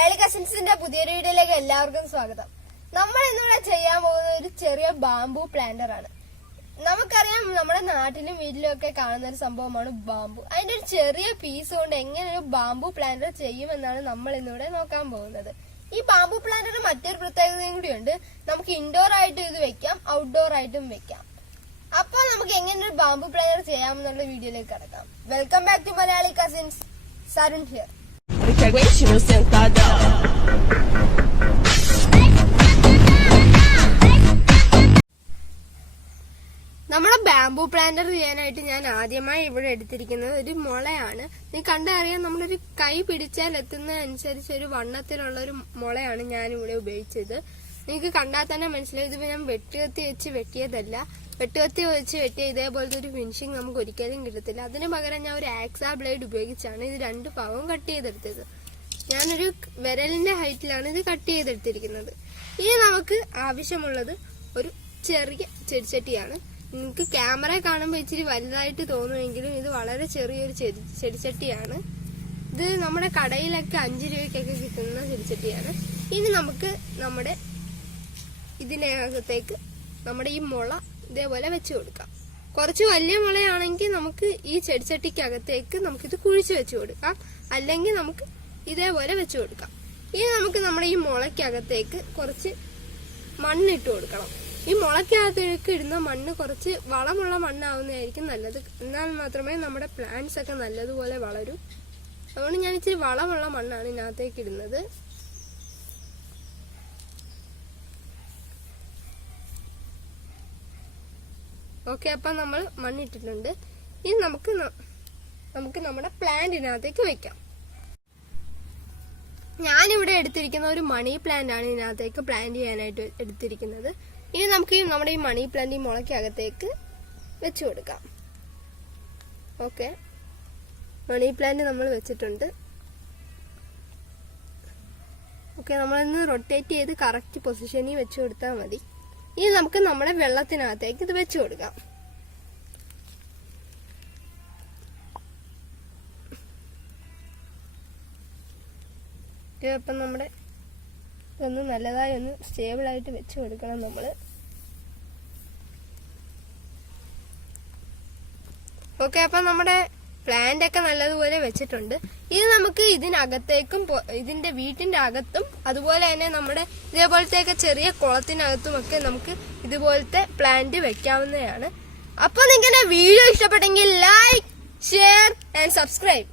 മലയാളി കസിൻസിന്റെ പുതിയൊരു വീഡിയോയിലേക്ക് എല്ലാവർക്കും സ്വാഗതം. നമ്മൾ ഇന്നിവിടെ ചെയ്യാൻ പോകുന്ന ഒരു ചെറിയ ബാംബു പ്ലാന്റർ ആണ്. നമുക്കറിയാം, നമ്മുടെ നാട്ടിലും വീട്ടിലും ഒക്കെ കാണുന്ന ഒരു സംഭവമാണ് ബാംബു. അതിന്റെ ഒരു ചെറിയ പീസ് കൊണ്ട് എങ്ങനെ ഒരു ബാംബു പ്ലാന്റർ ചെയ്യുമെന്നാണ് നമ്മൾ ഇന്നിവിടെ നോക്കാൻ പോകുന്നത്. ഈ ബാംബു പ്ലാന്ററിന് മറ്റൊരു പ്രത്യേകതയും കൂടിയുണ്ട്. നമുക്ക് ഇൻഡോർ ആയിട്ടും ഇത് വെക്കാം, ഔട്ട്ഡോർ ആയിട്ടും വെക്കാം. അപ്പൊ നമുക്ക് എങ്ങനെ ഒരു ബാംബു പ്ലാന്റർ ചെയ്യാമെന്നുള്ള വീഡിയോയിലേക്ക് കടക്കാം. Welcome back to Malayali cousins. Sarun here. നമ്മുടെ ബാംബു പ്ലാന്റർ ചെയ്യാനായിട്ട് ഞാൻ ആദ്യമായി ഇവിടെ എടുത്തിരിക്കുന്നത് ഒരു മുളയാണ്. നീ കണ്ടറിയാം, നമ്മളൊരു കൈ പിടിച്ചാൽ എത്തുന്നതനുസരിച്ച് ഒരു വണ്ണത്തിലുള്ള ഒരു മുളയാണ് ഞാൻ ഇവിടെ ഉപയോഗിച്ചത്. നിങ്ങൾക്ക് കണ്ടാൽ തന്നെ മനസ്സിലായി, ഇത് ഞാൻ വെട്ടുകത്തി വെച്ച് വെട്ടിയതല്ല. വെട്ടുകത്തി വെച്ച് വെട്ടിയ ഇതേപോലത്തെ ഒരു ഫിനിഷിങ് നമുക്ക് ഒരിക്കലും കിട്ടത്തില്ല. അതിന് പകരം ഞാൻ ഒരു ആക്സാ ബ്ലേഡ് ഉപയോഗിച്ചാണ് ഇത് രണ്ട് ഭാഗവും കട്ട് ചെയ്തെടുത്തത്. ഞാനൊരു വിരലിന്റെ ഹൈറ്റിലാണ് ഇത് കട്ട് ചെയ്തെടുത്തിരിക്കുന്നത്. ഇനി നമുക്ക് ആവശ്യമുള്ളത് ഒരു ചെറിയ ചെടിച്ചട്ടിയാണ്. നിങ്ങൾക്ക് ക്യാമറ കാണുമ്പോൾ ഇച്ചിരി വലുതായിട്ട് തോന്നുമെങ്കിലും ഇത് വളരെ ചെറിയൊരു ചെടിച്ചട്ടിയാണ്. ഇത് നമ്മുടെ കടയിലൊക്കെ 5 രൂപയ്ക്കൊക്കെ കിട്ടുന്ന ചെടിച്ചട്ടിയാണ്. ഇനി നമുക്ക് നമ്മുടെ ഇതിനകത്തേക്ക് നമ്മുടെ ഈ മുള ഇതേപോലെ വെച്ച് കൊടുക്കാം. കുറച്ച് വലിയ മുളയാണെങ്കിൽ നമുക്ക് ഈ ചെടിച്ചട്ടിക്കകത്തേക്ക് നമുക്കിത് കുഴിച്ച് വെച്ച് കൊടുക്കാം, അല്ലെങ്കിൽ നമുക്ക് ഇതേപോലെ വെച്ച് കൊടുക്കാം. ഇനി നമുക്ക് നമ്മുടെ ഈ മുളയ്ക്കകത്തേക്ക് കുറച്ച് മണ്ണിട്ട് കൊടുക്കണം. ഈ മുളയ്ക്കകത്തേക്ക് ഇടുന്ന മണ്ണ് കുറച്ച് വളമുള്ള മണ്ണാവുന്നതായിരിക്കും നല്ലത്. എന്നാൽ മാത്രമേ നമ്മുടെ പ്ലാന്റ്സ് ഒക്കെ നല്ലതുപോലെ വളരൂ. അതുകൊണ്ട് ഞാൻ ഇച്ചിരി വളമുള്ള മണ്ണാണ് ഇതിനകത്തേക്ക് ഇടുന്നത്. ഓക്കെ, അപ്പം നമ്മൾ മണ്ണിട്ടിട്ടുണ്ട്. ഇനി നമുക്ക് നമ്മുടെ പ്ലാന്റിനകത്തേക്ക് വെക്കാം. ഞാനിവിടെ എടുത്തിരിക്കുന്ന ഒരു മണി പ്ലാന്റ് ആണ് ഇതിനകത്തേക്ക് പ്ലാന്റ് ചെയ്യാനായിട്ട് എടുത്തിരിക്കുന്നത്. ഇനി നമുക്ക് നമ്മുടെ ഈ മണി പ്ലാന്റ് ഈ മുളയ്ക്കകത്തേക്ക് വെച്ചു കൊടുക്കാം. ഓക്കെ, മണി പ്ലാന്റ് നമ്മൾ വെച്ചിട്ടുണ്ട്. ഓക്കെ, നമ്മളിന്ന് റൊട്ടേറ്റ് ചെയ്ത് കറക്റ്റ് പൊസിഷനിൽ വെച്ചു കൊടുത്താൽ മതി. ഇനി നമുക്ക് നമ്മുടെ വെള്ളത്തിനകത്തേക്ക് ഇത് വെച്ചു കൊടുക്കാം. അപ്പം നമ്മുടെ ഒന്ന് നല്ലതായി ഒന്ന് സ്റ്റേബിളായിട്ട് വെച്ച് കൊടുക്കണം നമ്മൾ. ഓക്കെ, അപ്പം നമ്മുടെ പ്ലാന്റ് ഒക്കെ നല്ലതുപോലെ വെച്ചിട്ടുണ്ട്. ഇത് നമുക്ക് ഇതിനകത്തേക്കും ഇതിന്റെ വീട്ടിന്റെ അകത്തും അതുപോലെ തന്നെ നമ്മുടെ ഇതേപോലത്തെ ചെറിയ കുളത്തിനകത്തും ഒക്കെ നമുക്ക് ഇതുപോലത്തെ പ്ലാന്റ് വെക്കാവുന്നതാണ്. അപ്പോൾ നിങ്ങൾക്ക് വീഡിയോ ഇഷ്ടപ്പെട്ടെങ്കിൽ ലൈക്ക്, ഷെയർ ആൻഡ് സബ്സ്ക്രൈബ്.